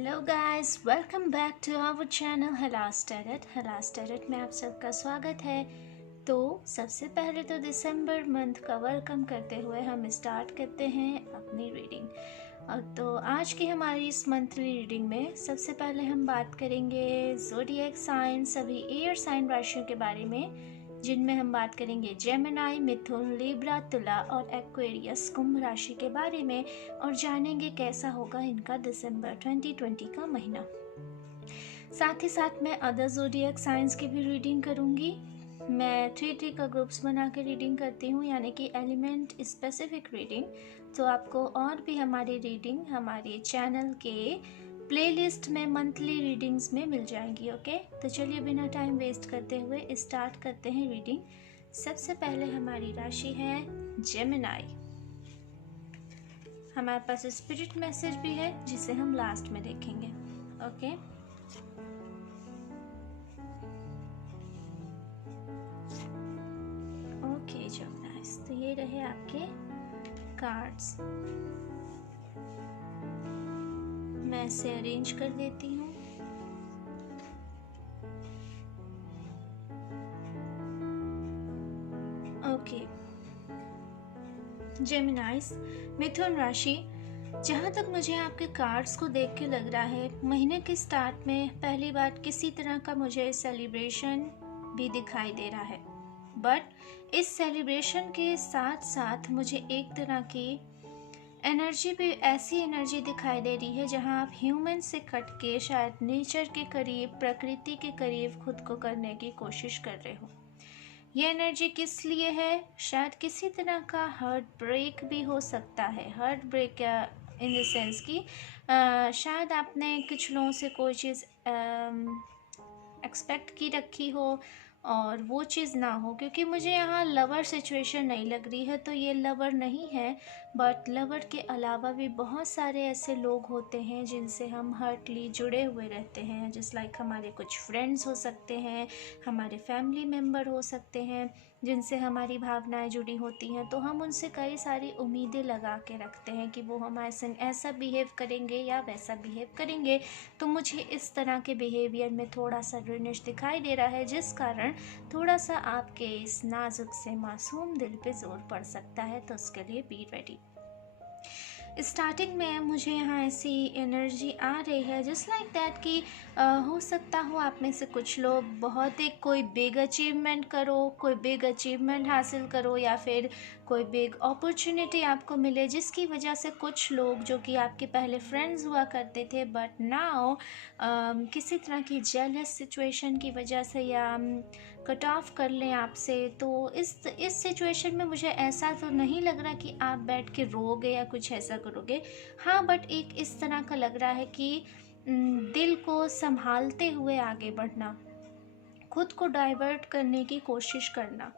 Hello guys, welcome back to our channel हलास tarot में आप सबका स्वागत है। तो सबसे पहले तो दिसंबर मंथ का वेलकम करते हुए हम स्टार्ट करते हैं अपनी रीडिंग। और तो आज की हमारी इस मंथली रीडिंग में सबसे पहले हम बात करेंगे ज़ोडिएक साइन, सभी एयर साइन राशियों के बारे में, जिनमें हम बात करेंगे जेमिनाई, मिथुन, लिब्रा, तुला और एक्वेरियस कुंभ राशि के बारे में, और जानेंगे कैसा होगा इनका दिसंबर 2020 का महीना। साथ ही साथ मैं अदर ज़ोडिएक साइंस की भी रीडिंग करूंगी। मैं 3 का ग्रुप्स बना के रीडिंग करती हूँ, यानी कि एलिमेंट स्पेसिफिक रीडिंग। तो आपको और भी हमारी रीडिंग हमारे चैनल के प्लेलिस्ट में मंथली रीडिंग्स में मिल जाएंगी। ओके, तो चलिए बिना टाइम वेस्ट करते हुए स्टार्ट करते हैं रीडिंग। सबसे पहले हमारी राशि है जेमिनाई। हमारे पास स्पिरिट मैसेज भी है जिसे हम लास्ट में देखेंगे। ओके, ओके जेमिनाई, तो ये रहे आपके कार्ड्स। मैं इसे अरेंज कर देती हूँ। ओके जेमिनाइस, मिथुन राशि। जहाँ तक मुझे आपके कार्ड्स को देख के लग रहा है, महीने के स्टार्ट में पहली बार किसी तरह का मुझे सेलिब्रेशन भी दिखाई दे रहा है, बट इस सेलिब्रेशन के साथ साथ मुझे एक तरह की एनर्जी भी, ऐसी एनर्जी दिखाई दे रही है जहाँ आप ह्यूमन से कट के शायद नेचर के करीब, प्रकृति के करीब खुद को करने की कोशिश कर रहे हो। ये एनर्जी किस लिए है? शायद किसी तरह का हार्ट ब्रेक भी हो सकता है। Heartbreak in the sense कि शायद आपने कुछ लोगों से कोई चीज़ एक्सपेक्ट की रखी हो और वो चीज़ ना हो, क्योंकि मुझे यहाँ लवर सिचुएशन नहीं लग रही है। तो ये लवर नहीं है, बट लवर के अलावा भी बहुत सारे ऐसे लोग होते हैं जिनसे हम हार्टली जुड़े हुए रहते हैं। जस्ट लाइक हमारे कुछ फ्रेंड्स हो सकते हैं, हमारे फैमिली मेम्बर हो सकते हैं, जिनसे हमारी भावनाएं जुड़ी होती हैं। तो हम उनसे कई सारी उम्मीदें लगा के रखते हैं कि वो हमारे संग ऐसा बिहेव करेंगे या वैसा बिहेव करेंगे। तो मुझे इस तरह के बिहेवियर में थोड़ा सा रिनिश दिखाई दे रहा है, जिस कारण थोड़ा सा आपके इस नाजुक से मासूम दिल पे जोर पड़ सकता है। तो उसके लिए बी रेडी। स्टार्टिंग में मुझे यहाँ ऐसी एनर्जी आ रही है जस्ट लाइक दैट कि हो सकता हो आप में से कुछ लोग बहुत एक कोई बिग अचीवमेंट करो, कोई बिग अचीवमेंट हासिल करो, या फिर कोई बिग अपॉर्चुनिटी आपको मिले, जिसकी वजह से कुछ लोग जो कि आपके पहले फ्रेंड्स हुआ करते थे बट नाउ किसी तरह की जेलस सिचुएशन की वजह से या कट ऑफ कर लें आपसे। तो इस सिचुएशन में मुझे ऐसा तो नहीं लग रहा कि आप बैठ के रोगे या कुछ ऐसा करोगे। हाँ, बट एक इस तरह का लग रहा है कि दिल को संभालते हुए आगे बढ़ना, खुद को डाइवर्ट करने की कोशिश करना,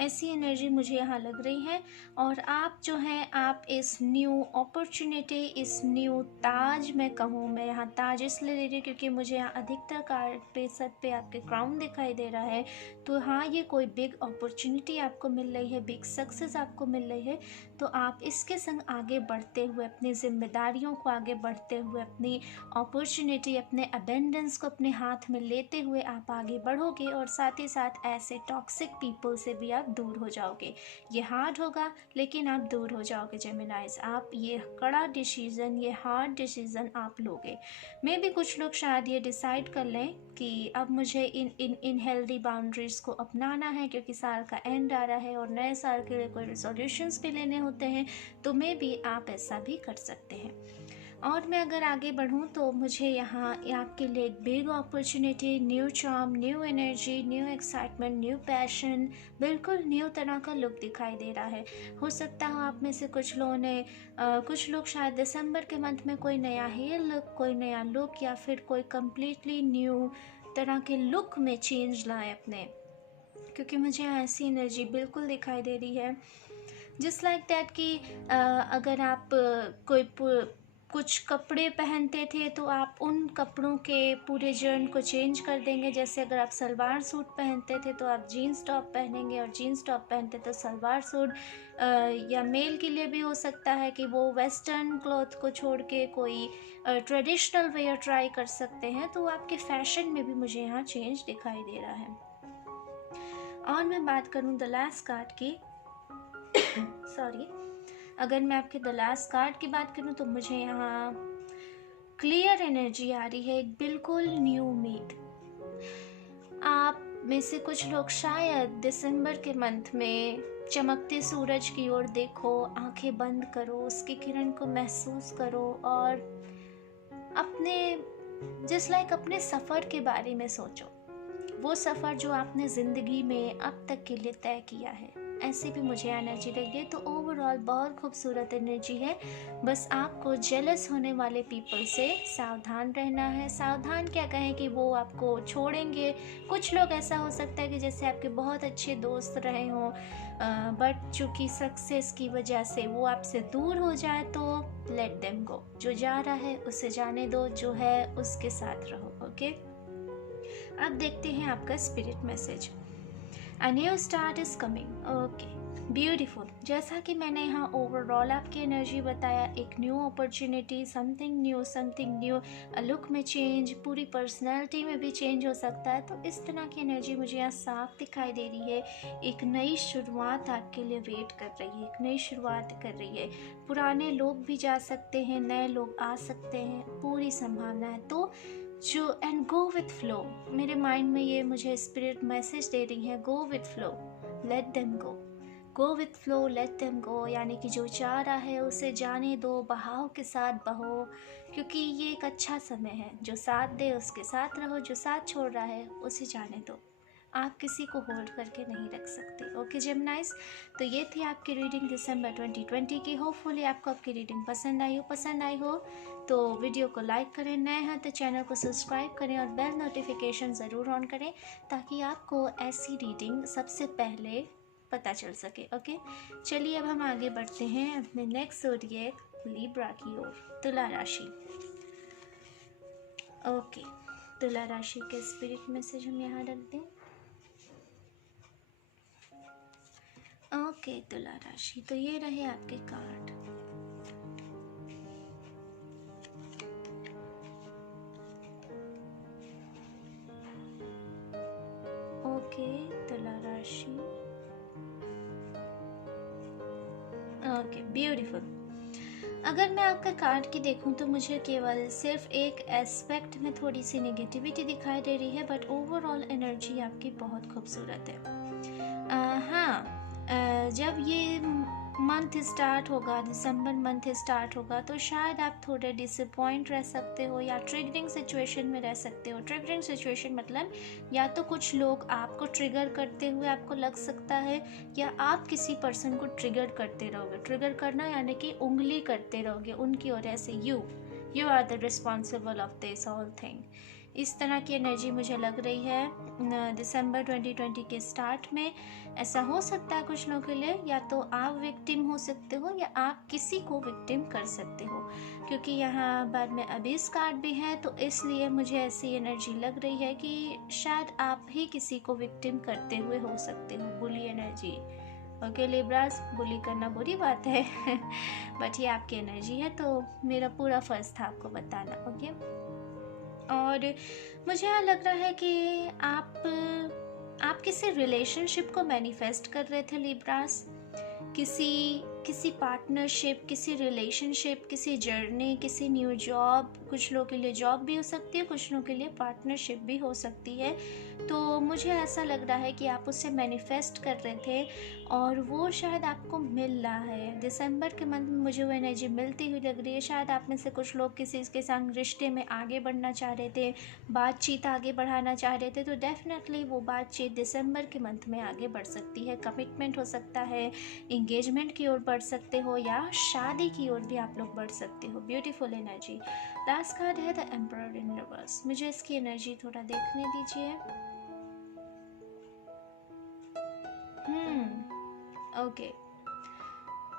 ऐसी एनर्जी मुझे यहाँ लग रही है। और आप जो हैं, आप इस न्यू अपॉर्चुनिटी, इस न्यू ताज, मैं कहूँ, मैं यहाँ ताज इसलिए ले रही हूँ क्योंकि मुझे यहाँ अधिकतर कार्ड पे सब पे आपके क्राउन दिखाई दे रहा है। तो हाँ, ये कोई बिग अपॉर्चुनिटी आपको मिल रही है, बिग सक्सेस आपको मिल रही है। तो आप इसके संग आगे बढ़ते हुए, अपनी जिम्मेदारियों को आगे बढ़ते हुए, अपनी अपॉर्चुनिटी, अपने अबेंडेंस को अपने हाथ में लेते हुए आप आगे बढ़ोगे। और साथ ही साथ ऐसे टॉक्सिक पीपल से भी आप दूर हो जाओगे। ये हार्ड होगा लेकिन आप दूर हो जाओगे जेमिनाइज। आप ये कड़ा डिसीजन, ये हार्ड डिसीजन आप लोगे। मे भी कुछ लोग शायद ये डिसाइड कर लें कि अब मुझे इन हेल्दी बाउंड्रीज को अपनाना है, क्योंकि साल का एंड आ रहा है और नए साल के लिए कोई रिजोल्यूशंस भी लेने होते हैं। तो मे भी आप ऐसा भी कर सकते हैं। और मैं अगर आगे बढ़ूँ तो मुझे यहाँ आपके लिए एक big opportunity, new charm, new energy, new excitement, new passion, बिल्कुल न्यू तरह का लुक दिखाई दे रहा है। हो सकता है आप में से कुछ लोगों ने कुछ लोग शायद दिसंबर के मंथ में कोई नया हेयर लुक, कोई नया लुक, या फिर कोई कम्प्लीटली न्यू तरह के लुक में चेंज लाए अपने, क्योंकि मुझे ऐसी एनर्जी बिल्कुल दिखाई दे रही है। जस्ट लाइक दैट कि अगर आप कोई कुछ कपड़े पहनते थे तो आप उन कपड़ों के पूरे जर्न को चेंज कर देंगे। जैसे अगर आप सलवार सूट पहनते थे तो आप जीन्स टॉप पहनेंगे, और जीन्स टॉप पहनते तो सलवार सूट। या मेल के लिए भी हो सकता है कि वो वेस्टर्न क्लॉथ को छोड़ के कोई ट्रेडिशनल वेयर ट्राई कर सकते हैं। तो आपके फैशन में भी मुझे यहाँ चेंज दिखाई दे रहा है। और मैं बात करूँ द लास्ट कार्ड की सॉरी, अगर मैं आपके द लास्ट कार्ड की बात करूँ तो मुझे यहाँ क्लियर एनर्जी आ रही है, एक बिल्कुल न्यू उम्मीद। आप में से कुछ लोग शायद दिसंबर के मंथ में चमकते सूरज की ओर देखो, आंखें बंद करो, उसकी किरण को महसूस करो और अपने अपने सफ़र के बारे में सोचो। वो सफ़र जो आपने ज़िंदगी में अब तक के लिए तय किया है, ऐसी भी मुझे एनर्जी लगी है। तो ओवरऑल बहुत खूबसूरत एनर्जी है। बस आपको जेलस होने वाले पीपल से सावधान रहना है। सावधान क्या कहें कि वो आपको छोड़ेंगे। कुछ लोग ऐसा हो सकता है कि जैसे आपके बहुत अच्छे दोस्त रहे हों, बट चूँकि सक्सेस की वजह से वो आपसे दूर हो जाए, तो लेट देम गो। जो जा रहा है उसे जाने दो, जो है उसके साथ रहो। ओके, अब देखते हैं आपका spirit message. A new start is coming. Okay, beautiful. जैसा कि मैंने यहाँ ओवरऑल आपकी एनर्जी बताया, एक new opportunity, something new, look में चेंज, पूरी पर्सनैलिटी में भी चेंज हो सकता है। तो इस तरह की एनर्जी मुझे यहाँ साफ दिखाई दे रही है। एक नई शुरुआत आपके लिए वेट कर रही है, एक नई शुरुआत कर रही है। पुराने लोग भी जा सकते हैं, नए लोग आ सकते हैं, पूरी संभावना है। तो एंड गो विथ फ्लो, मेरे माइंड में ये मुझे स्पिरिट मैसेज दे रही है, go with flow, let them go with flow, let them go. यानी कि जो जा रहा है उसे जाने दो, बहाव के साथ बहो, क्योंकि ये एक अच्छा समय है। जो साथ दे उसके साथ रहो, जो साथ छोड़ रहा है उसे जाने दो। आप किसी को होल्ड करके नहीं रख सकते। ओके जेमिनाइज, तो ये थी आपकी रीडिंग दिसंबर 2020 की। होपफुली आपको आपकी रीडिंग पसंद आई हो तो वीडियो को लाइक करें, नए हैं तो चैनल को सब्सक्राइब करें और बेल नोटिफिकेशन ज़रूर ऑन करें, ताकि आपको ऐसी रीडिंग सबसे पहले पता चल सके। ओके, चलिए अब हम आगे बढ़ते हैं अपने नेक्स्ट ज़ोडिएक लिब्रा की ओर, तुला राशि। ओके, तुला राशि के स्पिरिट मैसेज हम यहाँ रख दें। ओके, तुला राशि, तो ये रहे आपके कार्ड। ओके, तुला राशि। Okay, beautiful. अगर मैं आपका कार्ड की देखूं तो मुझे केवल सिर्फ एक एस्पेक्ट में थोड़ी सी नेगेटिविटी दिखाई दे रही है, बट ओवरऑल एनर्जी आपकी बहुत खूबसूरत है। हाँ, जब ये मंथ स्टार्ट होगा, दिसंबर मंथ स्टार्ट होगा, तो शायद आप थोड़े डिसअपॉइंट रह सकते हो या ट्रिगरिंग सिचुएशन में रह सकते हो। ट्रिगरिंग सिचुएशन मतलब या तो कुछ लोग आपको ट्रिगर करते हुए आपको लग सकता है, या आप किसी पर्सन को ट्रिगर करते रहोगे। ट्रिगर करना यानी कि उंगली करते रहोगे उनकी ओर, ऐसे you are the responsible of this all thing. इस तरह की एनर्जी मुझे लग रही है दिसंबर 2020 के स्टार्ट में। ऐसा हो सकता है कुछ लोगों के लिए, या तो आप विक्टिम हो सकते हो या आप किसी को विक्टिम कर सकते हो, क्योंकि यहाँ बाद में अबीस कार्ड भी है। तो इसलिए मुझे ऐसी एनर्जी लग रही है कि शायद आप ही किसी को विक्टिम करते हुए हो सकते हो। बुली एनर्जी। ओके लिब्रास, बुली करना बुरी बात है बट ये आपकी एनर्जी है, तो मेरा पूरा फर्ज था आपको बताना। ओके, और मुझे यहाँ लग रहा है कि आप किसी रिलेशनशिप को मैनिफेस्ट कर रहे थे लिब्रास। किसी पार्टनरशिप, किसी रिलेशनशिप, किसी जर्नी, किसी न्यू जॉब। कुछ लोगों के लिए जॉब भी हो सकती है, कुछ लोगों के लिए पार्टनरशिप भी हो सकती है। तो मुझे ऐसा लग रहा है कि आप उससे मैनिफेस्ट कर रहे थे और वो शायद आपको मिल रहा है। दिसंबर के मंथ में मुझे वो एनर्जी मिलती हुई लग रही है। शायद आप में से कुछ लोग किसी के संग रिश्ते में आगे बढ़ना चाह रहे थे, बातचीत आगे बढ़ाना चाह रहे थे, तो डेफिनेटली वो बातचीत दिसंबर के मंथ में आगे बढ़ सकती है। कमिटमेंट हो सकता है, इंगेजमेंट की ओर बढ़ सकते हो, या शादी की ओर भी आप लोग बढ़ सकते हो। Beautiful energy. लास्ट कार्ड है द एम्परर इन रिवर्स। मुझे इसकी एनर्जी थोड़ा देखने दीजिए। ओके,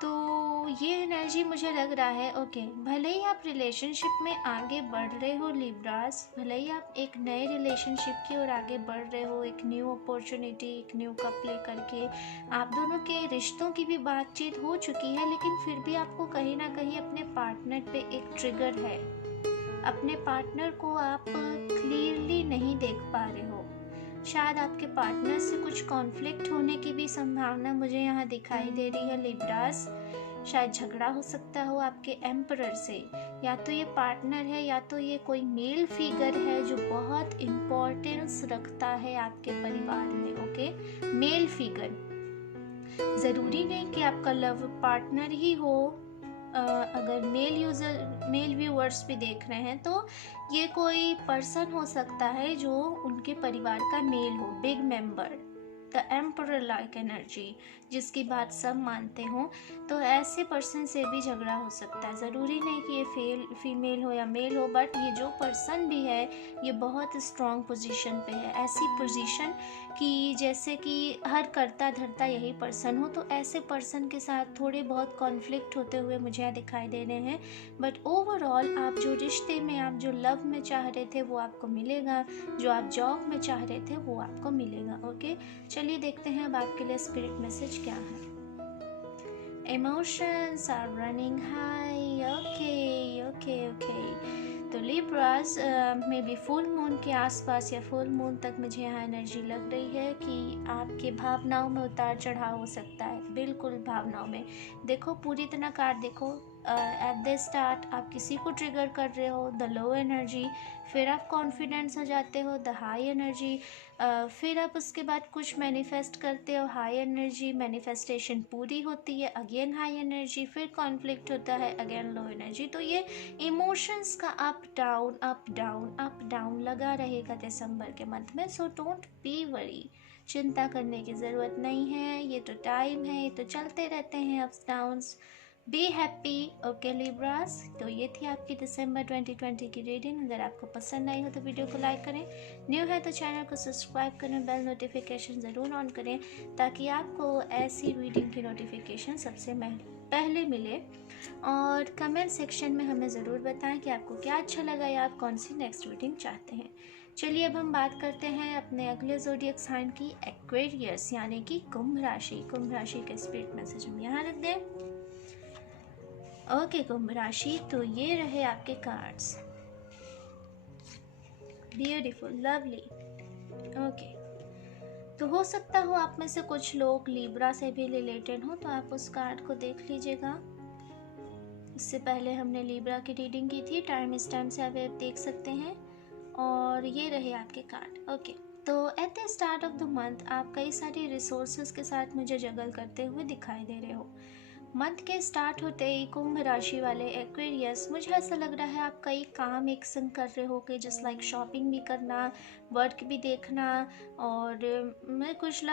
तो ये एनर्जी मुझे लग रहा है ओके, भले ही आप रिलेशनशिप में आगे बढ़ रहे हो लिब्रास, भले ही आप एक नए रिलेशनशिप की ओर आगे बढ़ रहे हो, एक न्यू अपॉर्चुनिटी, एक न्यू कप ले करके आप दोनों के रिश्तों की भी बातचीत हो चुकी है, लेकिन फिर भी आपको कहीं ना कहीं अपने पार्टनर पे एक ट्रिगर है। अपने पार्टनर को आप क्लियरली नहीं देख पा रहे हो। शायद आपके पार्टनर से कुछ कॉन्फ्लिक्ट होने की भी संभावना मुझे यहाँ दिखाई दे रही है लिब्रास। शायद झगड़ा हो सकता हो आपके एम्परर से, या तो ये पार्टनर है या तो ये कोई मेल फिगर है जो बहुत इम्पोर्टेंस रखता है आपके परिवार में। ओके, मेल फिगर, ज़रूरी नहीं कि आपका लव पार्टनर ही हो। अगर मेल व्यूअर्स भी देख रहे हैं तो ये कोई पर्सन हो सकता है जो उनके परिवार का मेल हो, big member, the emperor like energy, जिसकी बात सब मानते हों। तो ऐसे पर्सन से भी झगड़ा हो सकता है। ज़रूरी नहीं कि ये फीमेल हो या मेल हो, बट ये जो पर्सन भी है ये बहुत स्ट्रॉन्ग पोजीशन पे है। ऐसी पोजीशन कि जैसे कि हर करता धरता यही पर्सन हो। तो ऐसे पर्सन के साथ थोड़े बहुत कॉन्फ्लिक्ट होते हुए मुझे यहाँ दिखाई दे रहे हैं। बट ओवरऑल आप जो रिश्ते में, आप जो लव में चाह रहे थे वो आपको मिलेगा, जो आप जॉब में चाह रहे थे वो आपको मिलेगा। ओके, चलिए देखते हैं अब आपके लिए स्पिरिट मैसेज क्या है। Emotions are running high. Okay. तो Libras may be full moon के आसपास या फुल मून तक मुझे यहाँ एनर्जी लग रही है कि आपके भावनाओं में उतार चढ़ाव हो सकता है। बिल्कुल भावनाओं में देखो, पूरी तरह कार्ड देखो। एट द स्टार्ट आप किसी को ट्रिगर कर रहे हो, द लो एनर्जी, फिर आप कॉन्फिडेंस हो जाते हो, द हाई एनर्जी, फिर आप उसके बाद कुछ मैनिफेस्ट करते हो, हाई एनर्जी, मैनिफेस्टेशन पूरी होती है, अगेन हाई एनर्जी, फिर कॉन्फ्लिक्ट होता है, अगेन लो एनर्जी। तो ये इमोशंस का up down up down up down लगा रहेगा दिसंबर के मंथ में। सो डोंट बी वरी, चिंता करने की ज़रूरत नहीं है। ये तो टाइम है, ये तो चलते रहते हैं ups downs. Be happy. Okay Libras, तो ये थी आपकी दिसंबर 2020 की रीडिंग। अगर आपको पसंद आई हो तो वीडियो को लाइक करें, न्यू है तो चैनल को सब्सक्राइब करें, बेल नोटिफिकेशन ज़रूर ऑन करें ताकि आपको ऐसी रीडिंग की नोटिफिकेशन सबसे पहले मिले। और कमेंट सेक्शन में हमें ज़रूर बताएं कि आपको क्या अच्छा लगा या आप कौन सी नेक्स्ट रीडिंग चाहते हैं। चलिए अब हम बात करते हैं अपने अगले ज़ोडिएक साइन की, एक्वेरियस यानी कि कुंभ राशि। कुंभ राशि के स्पिरिट मैसेज हम यहाँ रख दें। ओके कुंभ राशि, तो ये रहे आपके कार्ड्स। Beautiful, lovely. ओके, तो हो सकता हो आप में से कुछ लोग लिब्रा से भी रिलेटेड हो, तो आप उस कार्ड को देख लीजिएगा। इससे पहले हमने लिब्रा की रीडिंग की थी, टाइम स्टैम्प से आप देख सकते हैं। और ये रहे आपके कार्ड। ओके, तो at the start of the month आप कई सारी रिसोर्सेज के साथ मुझे जगल करते हुए दिखाई दे रहे हो। मंथ के स्टार्ट होते ही कुंभ राशि वाले एक्वेरियस, मुझे ऐसा लग रहा है आप कई काम एक संग कर रहे हो कि जस्ट लाइक शॉपिंग भी करना, वर्क भी देखना, और मैं कुछ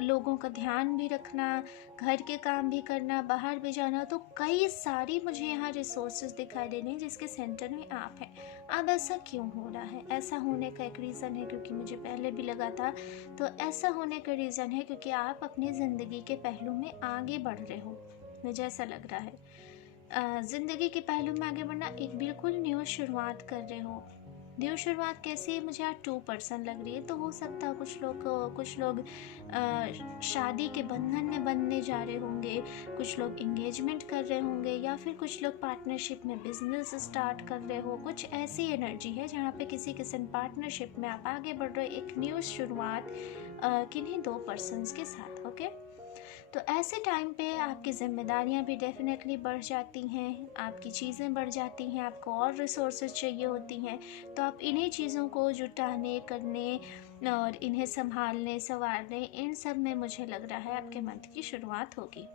लोगों का ध्यान भी रखना, घर के काम भी करना, बाहर भी जाना। तो कई सारी मुझे यहाँ रिसोर्सेज दिखाई दे रही हैं जिसके सेंटर में आप हैं। अब ऐसा क्यों हो रहा है? ऐसा होने का एक रीज़न है, क्योंकि मुझे पहले भी लगा था। तो ऐसा होने का रीज़न है क्योंकि आप अपनी ज़िंदगी के पहलू में आगे बढ़ रहे हो, मुझे ऐसा लग रहा है। ज़िंदगी के पहलू में आगे बढ़ना, एक बिल्कुल न्यू शुरुआत कर रहे हो। न्यू शुरुआत कैसी? मुझे यहाँ 2% लग रही है। तो हो सकता है कुछ लोग शादी के बंधन में बंधने जा रहे होंगे, कुछ लोग इंगेजमेंट कर रहे होंगे, या फिर कुछ लोग पार्टनरशिप में बिजनेस स्टार्ट कर रहे हो। कुछ ऐसी एनर्जी है जहाँ पे किसी किस्म पार्टनरशिप में आप आगे बढ़ रहे हो, एक न्यू शुरुआत किन्हीं 2 पर्सन्स के साथ। ओके, तो ऐसे टाइम पे आपकी ज़िम्मेदारियाँ भी डेफिनेटली बढ़ जाती हैं, आपकी चीज़ें बढ़ जाती हैं, आपको और रिसोर्सेज चाहिए होती हैं। तो आप इन्हीं चीज़ों को जुटाने, करने और इन्हें संभालने, संवारने, इन सब में मुझे लग रहा है आपके मंथ की शुरुआत होगी।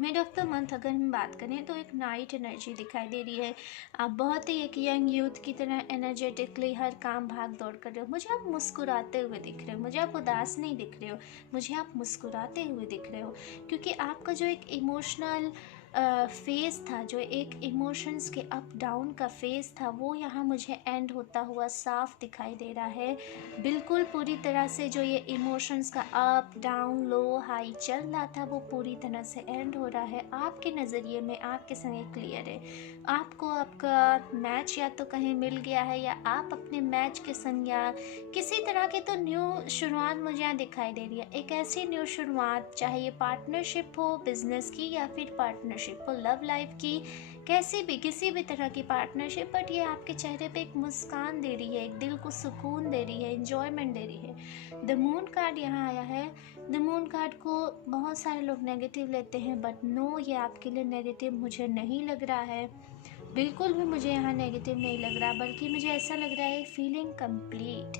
मिड ऑफ द मंथ अगर हम बात करें तो एक नाइट एनर्जी दिखाई दे रही है। आप बहुत ही एक यंग यूथ की तरह एनर्जेटिकली हर काम भाग दौड़ कर रहे हो। मुझे आप मुस्कुराते हुए दिख रहे हो, मुझे आप उदास नहीं दिख रहे हो, मुझे आप मुस्कुराते हुए दिख रहे हो, क्योंकि आपका जो एक इमोशनल फेज़ था, जो एक इमोशंस के अप डाउन का फेज़ था, वो यहाँ मुझे एंड होता हुआ साफ दिखाई दे रहा है। बिल्कुल पूरी तरह से जो ये इमोशंस का अप डाउन लो हाई चल रहा था, वो पूरी तरह से एंड हो रहा है। आपके नज़रिए में आपके संगे क्लियर है। आपको आपका मैच या तो कहीं मिल गया है, या आप अपने मैच के संग या किसी तरह की तो न्यू शुरुआत मुझे यहाँ दिखाई दे रही है। एक ऐसी न्यू शुरुआत, चाहे ये पार्टनरशिप हो बिजनेस की, या फिर पार्टनरशिप हो लव लाइफ की, कैसी भी किसी भी तरह की पार्टनरशिप, बट ये आपके चेहरे पे एक मुस्कान दे रही है, एक दिल को सुकून दे रही है, एंजॉयमेंट दे रही है। द मून कार्ड यहाँ आया है। द मून कार्ड को बहुत सारे लोग नेगेटिव लेते हैं, बट नो, ये आपके लिए नेगेटिव मुझे नहीं लग रहा है। बिल्कुल भी मुझे यहाँ नेगेटिव नहीं लग रहा, बल्कि मुझे ऐसा लग रहा है फीलिंग कंप्लीट।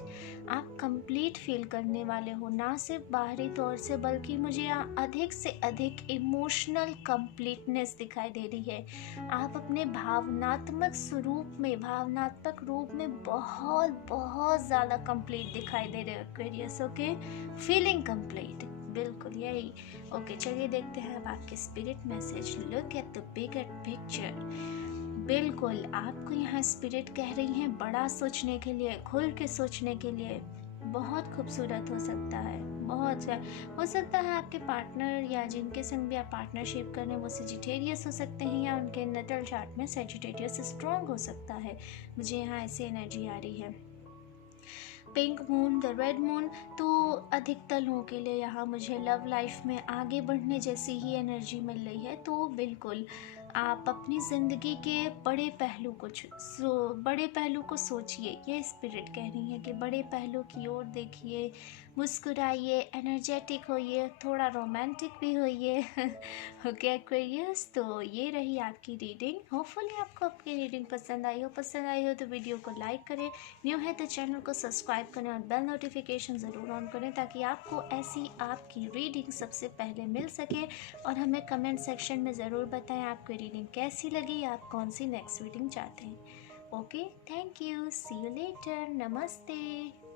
आप कंप्लीट फील करने वाले हो, ना सिर्फ बाहरी तौर से, बल्कि मुझे यहाँ अधिक से अधिक इमोशनल कंप्लीटनेस दिखाई दे रही है। आप अपने भावनात्मक स्वरूप में, भावनात्मक रूप में बहुत बहुत ज़्यादा कंप्लीट दिखाई दे रहे हो एक्वेरियस। ओके, फीलिंग कंप्लीट, बिल्कुल यही। ओके, चलिए देखते हैं अब आपके spirit message. Look at the bigger picture. बिल्कुल, आपको यहाँ स्पिरिट कह रही हैं बड़ा सोचने के लिए, खुल के सोचने के लिए। बहुत खूबसूरत हो सकता है, बहुत हो सकता है आपके पार्टनर या जिनके संग भी आप पार्टनरशिप करें वो सेजिटेरियस हो सकते हैं, या उनके नटल चार्ट में सेजिटेरियस स्ट्रॉन्ग हो सकता है। मुझे यहाँ ऐसी एनर्जी आ रही है। Pink moon, the red moon, तो अधिकतर लोगों के लिए यहाँ मुझे लव लाइफ में आगे बढ़ने जैसी ही एनर्जी मिल रही है। तो बिल्कुल आप अपनी ज़िंदगी के बड़े पहलू को सोचिए। ये स्पिरिट कह रही है कि बड़े पहलू की ओर देखिए, मुस्कुराइए, एनर्जेटिक होइए, थोड़ा रोमांटिक भी होइए। ओके एक्वेरियस, तो ये रही आपकी रीडिंग। होपफुली आपको आपकी रीडिंग पसंद आई हो तो वीडियो को लाइक करें, न्यू है तो चैनल को सब्सक्राइब करें और बेल नोटिफिकेशन ज़रूर ऑन करें, ताकि आपको ऐसी आपकी रीडिंग सबसे पहले मिल सके। और हमें कमेंट सेक्शन में ज़रूर बताएं आपको रीडिंग कैसी लगी, आप कौन सी नेक्स्ट रीडिंग चाहते हैं। Okay, thank you, see you later, नमस्ते।